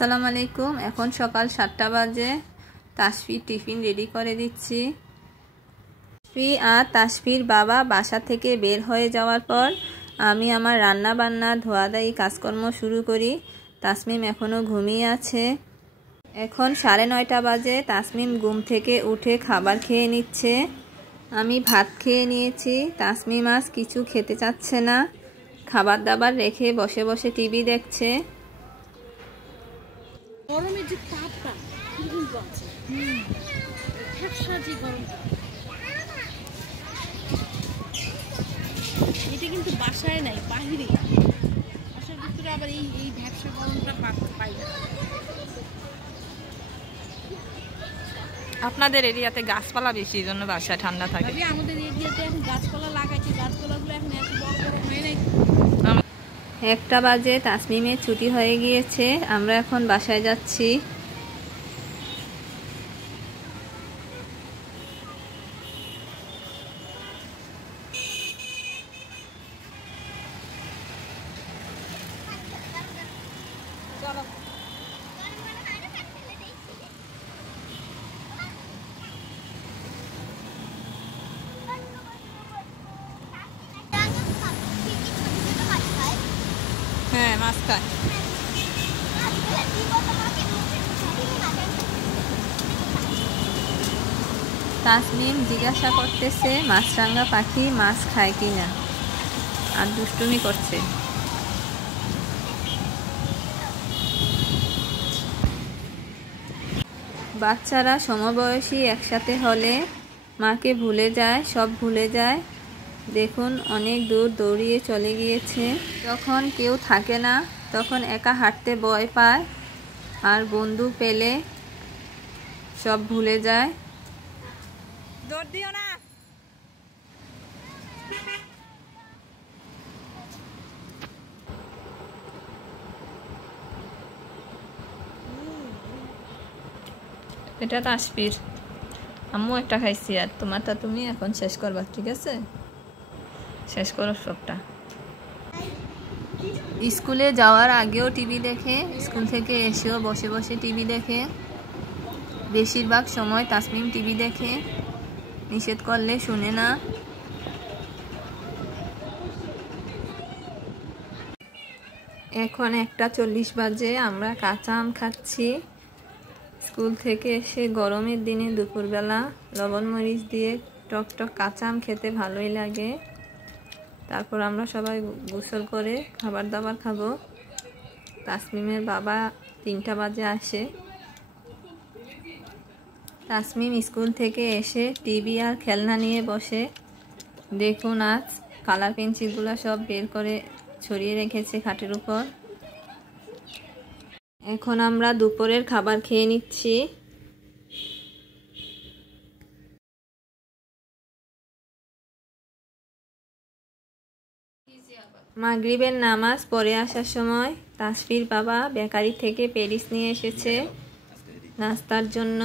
আসসালামু আলাইকুম। এখন সকাল 7টা বাজে। তাসফির টিফিন রেডি করে দিচ্ছি। তাসফি আর তাসফির বাবা বাসা থেকে বের হয়ে যাওয়ার পর আমি আমার রান্না বান্না ধোয়াধাই কাজকর্ম শুরু করি। তাসমিম এখনও ঘুমিয়ে আছে। এখন 9:30 বাজে। তাসমিম ঘুম থেকে উঠে খাবার খেয়ে নিচ্ছে। আমি ভাত খেয়ে নিয়েছি। তাসমিম আজ কিছু খেতে চাচ্ছে না, খাবার দাবার রেখে বসে বসে টিভি দেখছে। গরমের যে তাপটা কিন্তু আছে, ভ্যাপসা যে গরমটা, এটা কিন্তু বাসায় নাই, বাহিরে। বাসার ভিতরে আবার এই ভ্যাপসা গরমটা পাই না। আপনাদের এরিয়াতে গাছপালা বেশি, এই জন্য বাসায় ঠান্ডা থাকে। আমাদের এরিয়াতে এখন গাছপালা লাগাইছে, গাছপালাগুলো এখন এত বড় বড় হয় নাই। 1টা বাজে। তাসমিমের ছুটি হয়ে গিয়েছে। আমরা এখন বাসায় যাচ্ছি। হ্যাঁ, মাছ খায়। তাসমিম জিজ্ঞাসা করতেছে মাছরাঙা পাখি মাছ খায় কিনা, আর দুষ্টুমি করছে। বাচ্চারা সমবয়সী একসাথে হলে মাকে ভুলে যায়, সব ভুলে যায়। দেখুন অনেক দূর দৌড়িয়ে চলে গিয়েছে। যখন কেউ থাকে না তখন একা হাঁটতে ভয় পায়, আর বন্ধু পেলে সব ভুলে যায়। দৌড় দিও না। এটা তাসফির। আম্মু একটা খাইছি, আর তোমারটা তুমি এখন শেষ করবা, ঠিক আছে? শেষ করো সবটা। স্কুলে যাওয়ার আগেও টিভি দেখে, স্কুল থেকে এসেও বসে বসে টিভি দেখে। বেশিরভাগ সময় তাসমিম টিভি দেখে, নিষেধ করলে শুনে না। এখন 1:40 বাজে। আমরা কাঁচা আম খাচ্ছি। স্কুল থেকে এসে গরমের দিনে দুপুরবেলা লবণ মরিচ দিয়ে টক কাঁচা আম খেতে ভালোই লাগে। তারপর আমরা সবাই গোসল করে খাবার দাবার খাবো। তাসমিমের বাবা 3টা বাজে আসে। তাসমিম স্কুল থেকে এসে টিভি আর খেলনা নিয়ে বসে। দেখুন আজ কালার পেন্সিলগুলো সব বের করে ছড়িয়ে রেখেছে খাটের উপর। এখন আমরা দুপুরের খাবার খেয়ে নিচ্ছি। মাগরিবের নামাজ পড়ে আসার সময় তাসফির বাবা বেকারি থেকে প্যারিস নিয়ে এসেছে নাস্তার জন্য।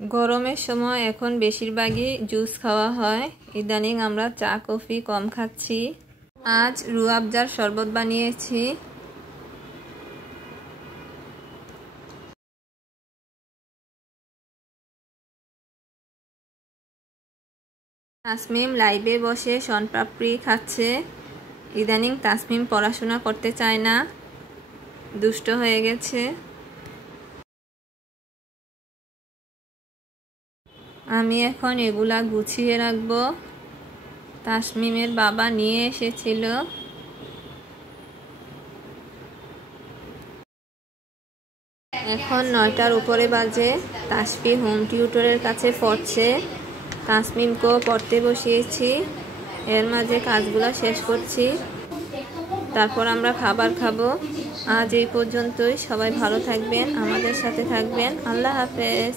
গরমের সময় এখন বেশিরভাগই জুস খাওয়া হয়। ইদানিং আমরা চা কফি কম খাচ্ছি। আজ রুয়াবজার শরবত বানিয়েছি। তাসমিম লাইভে বসে শনপাপড়ি খাচ্ছে। ইদানিং তাসমিম পড়াশোনা করতে চায় না, দুষ্ট হয়ে গেছে। আমি এখন এগুলা গুছিয়ে রাখবো। তাসমিমের বাবা নিয়ে এসেছিল। এখন 9টার উপরে বাজে। তাসফি হোম টিউটরের কাছে পড়ছে। তাসমিমকেও পড়তে বসিয়েছি। এর মাঝে কাজগুলো শেষ করছি, তারপর আমরা খাবার খাবো। আজ এই পর্যন্তই। সবাই ভালো থাকবেন, আমাদের সাথে থাকবেন। আল্লাহ হাফেজ।